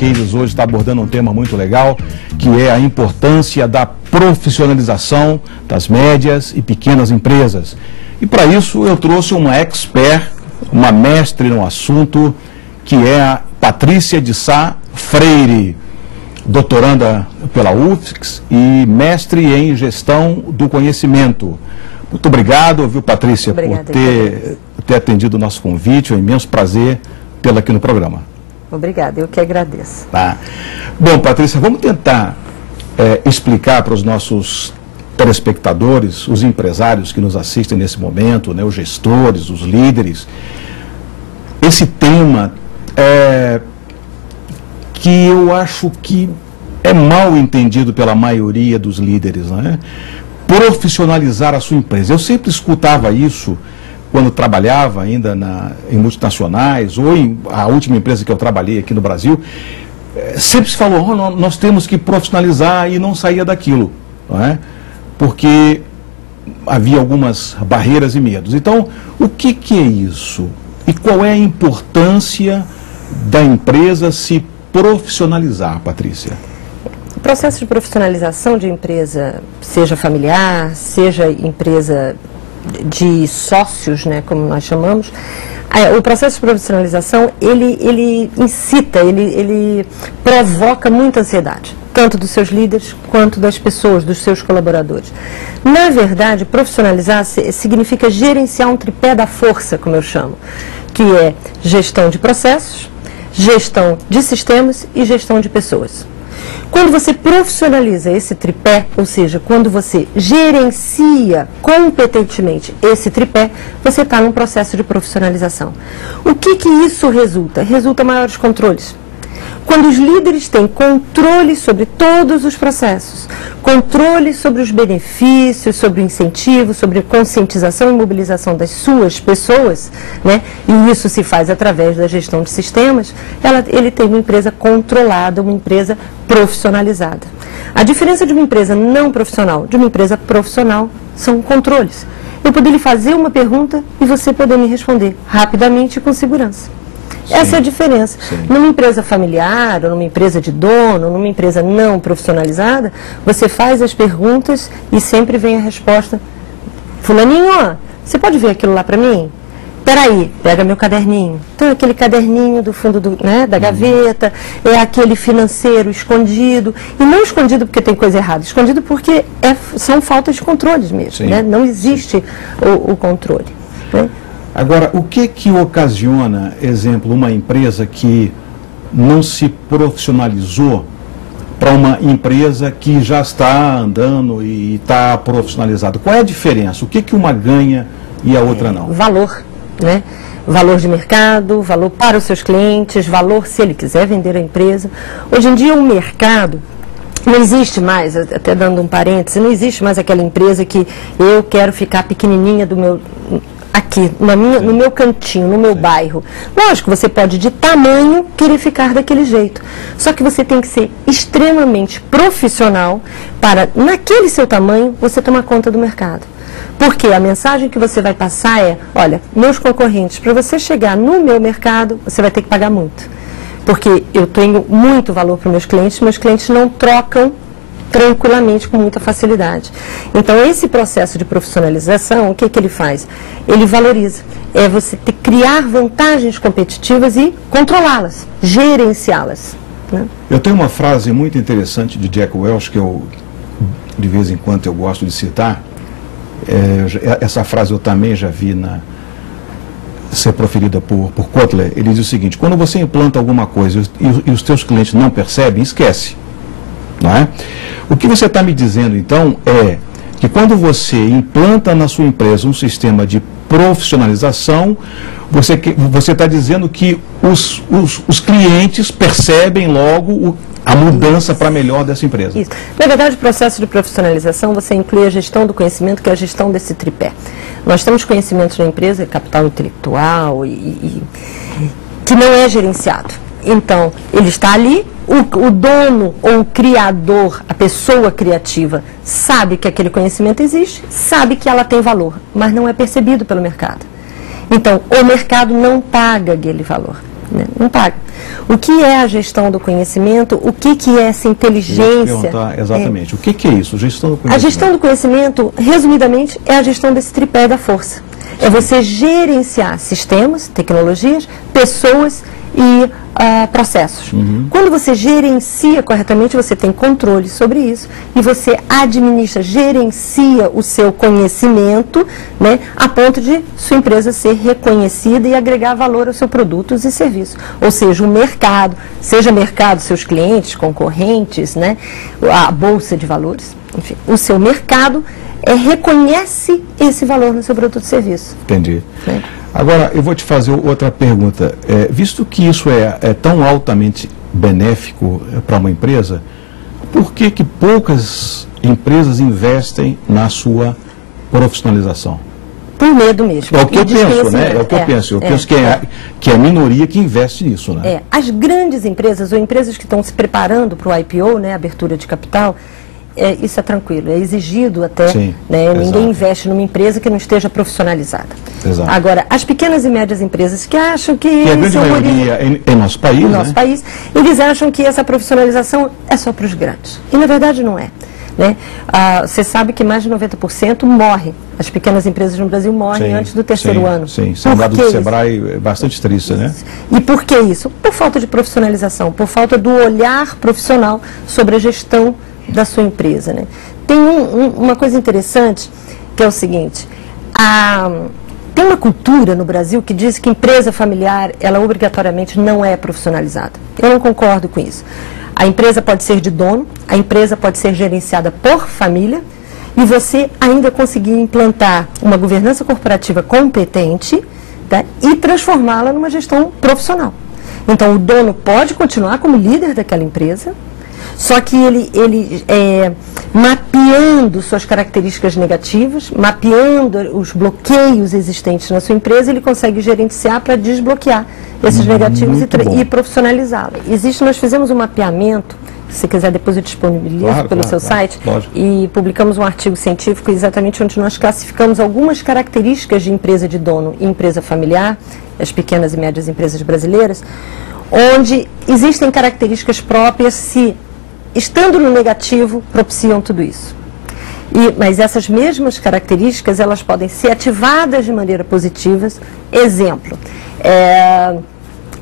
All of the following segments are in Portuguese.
Cases hoje está abordando um tema muito legal, que é a importância da profissionalização das médias e pequenas empresas. E para isso eu trouxe uma expert, uma mestre no assunto, que é a Patrícia de Sá Freire, doutoranda pela UFSC e mestre em gestão do conhecimento. Muito obrigado, viu, Patrícia, por ter atendido o nosso convite. É um imenso prazer tê-la aqui no programa. Obrigada, eu que agradeço. Tá. Bom, Patrícia, vamos tentar explicar para os nossos telespectadores, os empresários que nos assistem nesse momento, né, os gestores, os líderes, esse tema que eu acho que é mal entendido pela maioria dos líderes, né? Profissionalizar a sua empresa. Eu sempre escutava isso quando trabalhava ainda em multinacionais, ou a última empresa que eu trabalhei aqui no Brasil, sempre se falou, oh, nós temos que profissionalizar, e não saía daquilo, não é? Porque havia algumas barreiras e medos. Então, o que é isso? E qual é a importância da empresa se profissionalizar, Patrícia? O processo de profissionalização de empresa, seja familiar, seja empresa de sócios, né, como nós chamamos, o processo de profissionalização, ele incita, ele provoca muita ansiedade, tanto dos seus líderes quanto das pessoas, dos seus colaboradores. Na verdade, profissionalizar significa gerenciar um tripé da força, como eu chamo, que é gestão de processos, gestão de sistemas e gestão de pessoas. Quando você profissionaliza esse tripé, ou seja, quando você gerencia competentemente esse tripé, você está num processo de profissionalização. O que isso resulta? Resulta maiores controles. Quando os líderes têm controle sobre todos os processos, controle sobre os benefícios, sobre o incentivo, sobre a conscientização e mobilização das suas pessoas, né, e isso se faz através da gestão de sistemas, ele tem uma empresa controlada, uma empresa profissionalizada. A diferença de uma empresa não profissional de uma empresa profissional são controles. Eu poder lhe fazer uma pergunta e você poder me responder rapidamente e com segurança. Sim. Essa é a diferença. Sim. Numa empresa familiar, ou numa empresa de dono, ou numa empresa não profissionalizada, você faz as perguntas e sempre vem a resposta. Fulaninho, você pode ver aquilo lá para mim? Peraí, pega meu caderninho. Então, aquele caderninho do fundo da gaveta, é aquele financeiro escondido. E não escondido porque tem coisa errada, escondido porque são faltas de controles mesmo. Né? Não existe o controle. Né? Agora, o que ocasiona, exemplo, uma empresa que não se profissionalizou para uma empresa que já está andando e está profissionalizada? Qual é a diferença? O que uma ganha e a outra não? Valor, né? Valor de mercado, valor para os seus clientes, valor se ele quiser vender a empresa. Hoje em dia o mercado não existe mais, até dando um parêntese, não existe mais aquela empresa que eu quero ficar pequenininha do meu... aqui, no meu cantinho, no meu bairro. Lógico, você pode, de tamanho, querer ficar daquele jeito. Só que você tem que ser extremamente profissional para, naquele seu tamanho, você tomar conta do mercado. Porque a mensagem que você vai passar é, olha, meus concorrentes, para você chegar no meu mercado, você vai ter que pagar muito. Porque eu tenho muito valor para meus clientes não trocam tranquilamente, com muita facilidade. Então, esse processo de profissionalização, o que ele faz? Ele valoriza. É você criar vantagens competitivas e controlá-las, gerenciá-las. Né? Eu tenho uma frase muito interessante de Jack Welch, que eu, de vez em quando, eu gosto de citar. Essa frase eu também já vi ser proferida por Kotler. Ele diz o seguinte: quando você implanta alguma coisa e os teus clientes não percebem, esquece. Não é? O que você está me dizendo, então, é que quando você implanta na sua empresa um sistema de profissionalização, você está dizendo que os clientes percebem logo a mudança para melhor dessa empresa. Isso. Na verdade, o processo de profissionalização, você inclui a gestão do conhecimento, que é a gestão desse tripé. Nós temos conhecimentos na empresa, capital intelectual, que não é gerenciado. Então, ele está ali, o dono ou o criador, a pessoa criativa, sabe que aquele conhecimento existe, sabe que ela tem valor, mas não é percebido pelo mercado. Então, o mercado não paga aquele valor. né? Não paga. O que é a gestão do conhecimento? O que é essa inteligência? Exatamente. O que é isso? Gestão do conhecimento. A gestão do conhecimento, resumidamente, é a gestão desse tripé da força. É você gerenciar sistemas, tecnologias, pessoas e processos. Quando você gerencia corretamente, você tem controle sobre isso e você administra, gerencia o seu conhecimento, né, a ponto de sua empresa ser reconhecida e agregar valor aos seus produtos e serviços. Ou seja, o mercado, seja mercado, seus clientes, concorrentes, né, a bolsa de valores, enfim, o seu mercado reconhece esse valor no seu produto e serviço. Entendi. Né? Agora, eu vou te fazer outra pergunta. Visto que isso é tão altamente benéfico para uma empresa, por que poucas empresas investem na sua profissionalização? Por medo mesmo. É o que eu penso, né? É o que eu penso. Eu penso que é a minoria que investe nisso, né? As grandes empresas, ou empresas que estão se preparando para o IPO, né, abertura de capital, isso é tranquilo, é exigido até, sim, né, ninguém investe numa empresa que não esteja profissionalizada. Exato. Agora, as pequenas e médias empresas que acham que... E a grande maioria em nosso país, país, eles acham que essa profissionalização é só para os grandes. E, na verdade, não é. Né? Você sabe que mais de 90% morre. As pequenas empresas no Brasil morrem antes do terceiro ano. Sim, são dados do Sebrae bastante tristes, né? E por que isso? Por falta de profissionalização, por falta do olhar profissional sobre a gestão da sua empresa, né? Tem uma coisa interessante, que é o seguinte, tem uma cultura no Brasil que diz que empresa familiar, ela obrigatoriamente não é profissionalizada. Eu não concordo com isso. A empresa pode ser de dono, a empresa pode ser gerenciada por família, e você ainda conseguir implantar uma governança corporativa competente, tá, e transformá-la numa gestão profissional. Então, o dono pode continuar como líder daquela empresa, só que ele mapeando suas características negativas, mapeando os bloqueios existentes na sua empresa, ele consegue gerenciar para desbloquear esses negativos e profissionalizá-la. Nós fizemos um mapeamento, se quiser depois eu disponibilizo pelo seu site, e publicamos um artigo científico exatamente onde nós classificamos algumas características de empresa de dono e empresa familiar, as pequenas e médias empresas brasileiras, onde existem características próprias se, estando no negativo, propiciam tudo isso. Mas essas mesmas características, elas podem ser ativadas de maneira positiva. Exemplo,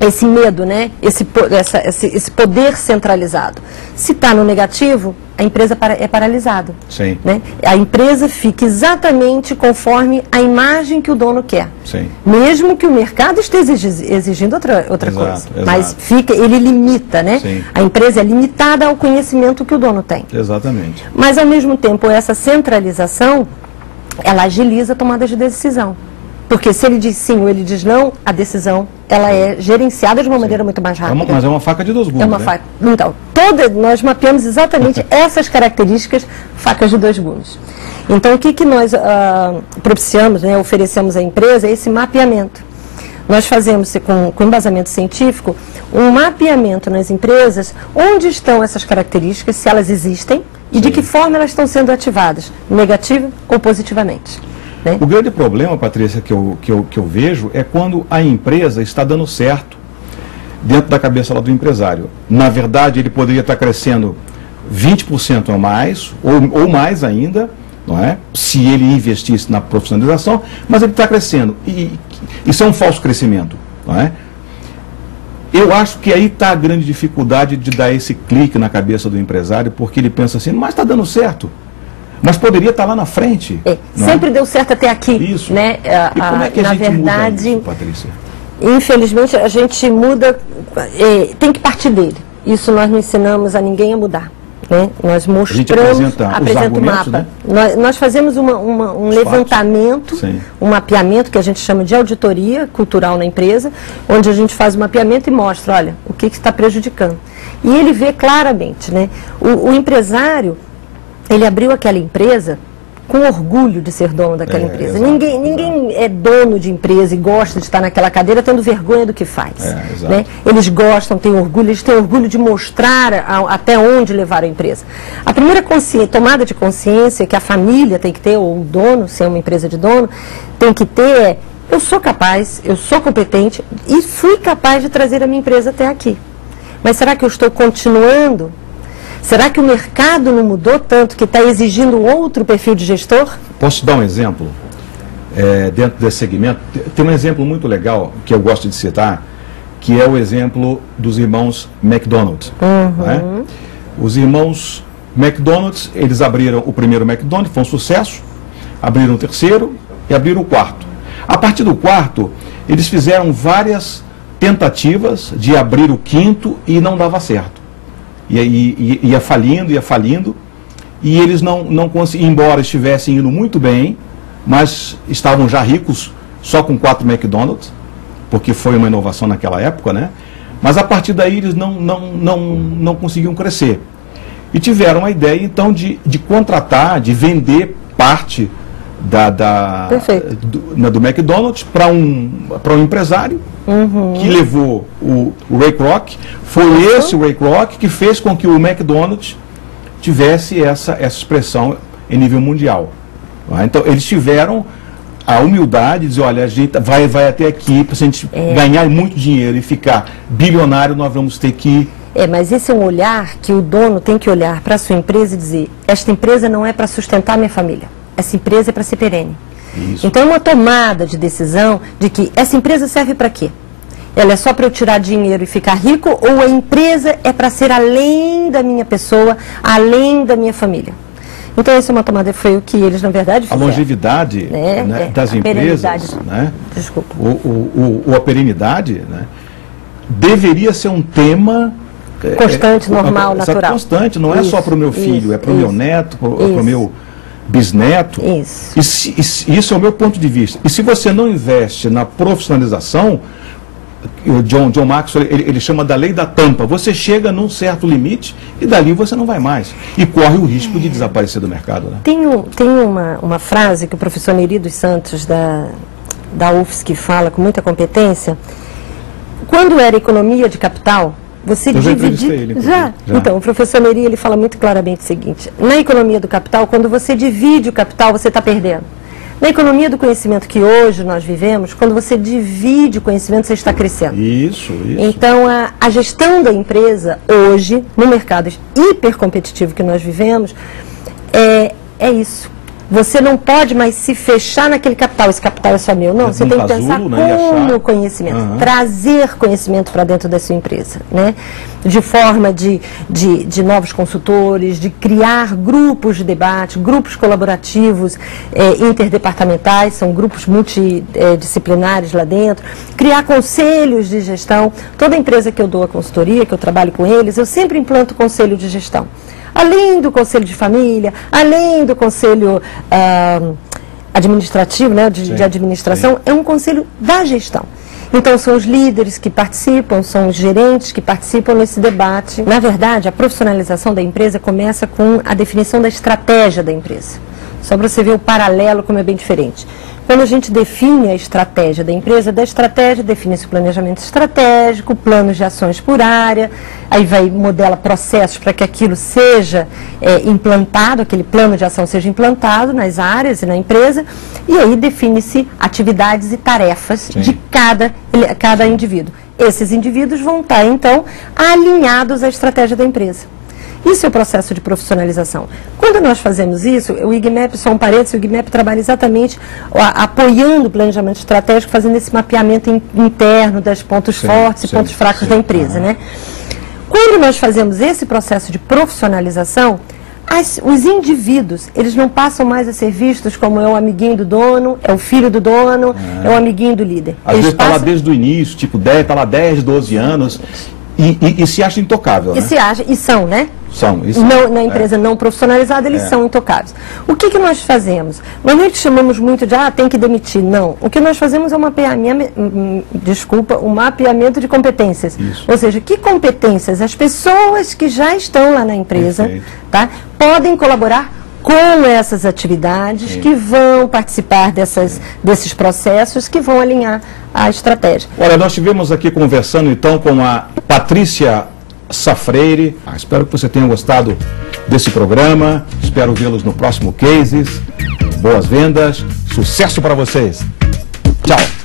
esse medo, né? esse poder centralizado. Se está no negativo, a empresa é paralisada. Sim. Né? A empresa fica exatamente conforme a imagem que o dono quer. Sim. Mesmo que o mercado esteja exigindo outra coisa. Mas ele limita, né? Sim. A empresa é limitada ao conhecimento que o dono tem. Exatamente. Mas, ao mesmo tempo, essa centralização, ela agiliza a tomada de decisão. Porque se ele diz sim ou ele diz não, a decisão ela é gerenciada de uma maneira muito mais rápida. Mas é uma faca de dois gumes, faca. Então, nós mapeamos exatamente essas características, facas de dois gumes. Então, o que nós propiciamos, né, oferecemos à empresa é esse mapeamento. Nós fazemos, com embasamento científico, um mapeamento nas empresas, onde estão essas características, se elas existem, e de que forma elas estão sendo ativadas, negativa ou positivamente. Né? O grande problema, Patrícia, que eu vejo é quando a empresa está dando certo dentro da cabeça lá do empresário. Na verdade, ele poderia estar crescendo 20% a mais, ou mais ainda, não é? Se ele investisse na profissionalização, mas ele está crescendo. E isso é um falso crescimento, não é? Eu acho que aí está a grande dificuldade de dar esse clique na cabeça do empresário, porque ele pensa assim, mas está dando certo. Mas poderia estar lá na frente. Sempre deu certo até aqui. Isso. Né? E como é que a gente muda isso, Patrícia? Infelizmente, a gente muda, tem que partir dele. Isso nós não ensinamos a ninguém a mudar. Né? Nós mostramos, apresenta o mapa. Né? Nós fazemos um levantamento, um mapeamento que a gente chama de auditoria cultural na empresa, onde a gente faz o mapeamento e mostra, olha, o que está prejudicando. E ele vê claramente, né? O empresário, ele abriu aquela empresa com orgulho de ser dono daquela empresa. Ninguém é dono de empresa e gosta de estar naquela cadeira tendo vergonha do que faz. Né? Eles gostam, têm orgulho, eles têm orgulho de mostrar até onde levar a empresa. A primeira tomada de consciência que a família tem que ter, ou o dono, se é uma empresa de dono, tem que ter eu sou capaz, eu sou competente e fui capaz de trazer a minha empresa até aqui. Mas será que eu estou continuando? Será que o mercado não mudou tanto que está exigindo outro perfil de gestor? Posso dar um exemplo? Dentro desse segmento, tem um exemplo muito legal que eu gosto de citar, que é o exemplo dos irmãos McDonald's. Né? Os irmãos McDonald's, eles abriram o primeiro McDonald's, foi um sucesso, abriram o terceiro e abriram o quarto. A partir do quarto, eles fizeram várias tentativas de abrir o quinto e não dava certo. Ia falindo, e eles não conseguiam, embora estivessem indo muito bem, mas estavam já ricos só com 4 McDonald's, porque foi uma inovação naquela época, né? Mas a partir daí eles não conseguiam crescer. E tiveram a ideia, então, de contratar, de vender parte do McDonald's para um empresário que levou o Ray Kroc. Foi esse Ray Kroc que fez com que o McDonald's tivesse essa expressão em nível mundial. Então, eles tiveram a humildade de dizer, olha, a gente vai até aqui, para a gente ganhar muito dinheiro e ficar bilionário, nós vamos ter que... mas esse é um olhar que o dono tem que olhar para a sua empresa e dizer, esta empresa não é para sustentar minha família, essa empresa é para ser perene. Isso. Então é uma tomada de decisão de que essa empresa serve para quê? Ela é só para eu tirar dinheiro e ficar rico, ou a empresa é para ser além da minha pessoa, além da minha família? Então, essa é uma tomada, foi o que eles, na verdade, fizeram. A longevidade das empresas, né? Desculpa. A perenidade, né? Deveria ser um tema... Constante, normal, natural. Constante, não é só para o meu filho, é para o meu neto, para o meu bisneto. Isso é o meu ponto de vista. E se você não investe na profissionalização, o John Maxwell, ele chama da lei da tampa. Você chega num certo limite e dali você não vai mais. E corre o risco de desaparecer do mercado. Né? Tem uma frase que o professor Neri dos Santos, da UFSC, fala com muita competência. Quando era economia de capital, você dividia... Ele, já? Então, o professor Neri, ele fala muito claramente o seguinte. Na economia do capital, quando você divide o capital, você está perdendo. Na economia do conhecimento que hoje nós vivemos, quando você divide o conhecimento, você está crescendo. Isso. Então, a gestão da empresa hoje, no mercado hipercompetitivo que nós vivemos, é isso. Você não pode mais se fechar naquele capital, esse capital é só meu. Não, você tem que pensar como conhecimento, trazer conhecimento para dentro da sua empresa, né? De forma de novos consultores, de criar grupos de debate, grupos colaborativos interdepartamentais, são grupos multidisciplinares lá dentro, criar conselhos de gestão. Toda empresa que eu dou a consultoria, que eu trabalho com eles, eu sempre implanto conselho de gestão. Além do conselho de família, além do conselho administrativo, né, de administração, é um conselho da gestão. Então, são os líderes que participam, são os gerentes que participam nesse debate. Na verdade, a profissionalização da empresa começa com a definição da estratégia da empresa. Só para você ver o paralelo, como é bem diferente. Quando a gente define a estratégia da empresa, da estratégia define-se o planejamento estratégico, planos de ações por área, aí modela processos para que aquilo seja implantado, aquele plano de ação seja implantado nas áreas e na empresa, e aí define-se atividades e tarefas de cada indivíduo. Esses indivíduos vão estar, então, alinhados à estratégia da empresa. Isso é o processo de profissionalização. Quando nós fazemos isso, o IGMAP, só um parênteses, o IGMAP trabalha exatamente apoiando o planejamento estratégico, fazendo esse mapeamento interno dos pontos fortes e pontos fracos da empresa, né? Quando nós fazemos esse processo de profissionalização, os indivíduos, eles não passam mais a ser vistos como é o amiguinho do dono, é o filho do dono, é o amiguinho do líder. Às vezes está lá desde o início, tipo, está lá 10, 12 anos... E se acha intocável, né? E são, né? São. Na empresa não profissionalizada, eles são intocáveis. O que nós fazemos? Nós não chamamos muito de, tem que demitir. Não. O que nós fazemos é um mapeamento de competências. Isso. Ou seja, que competências as pessoas que já estão lá na empresa podem colaborar com essas atividades, que vão participar desses processos, que vão alinhar a estratégia. Olha, nós estivemos aqui conversando então com a Patrícia Safreire. Espero que você tenha gostado desse programa. Espero vê-los no próximo Cases. Boas vendas, sucesso para vocês. Tchau.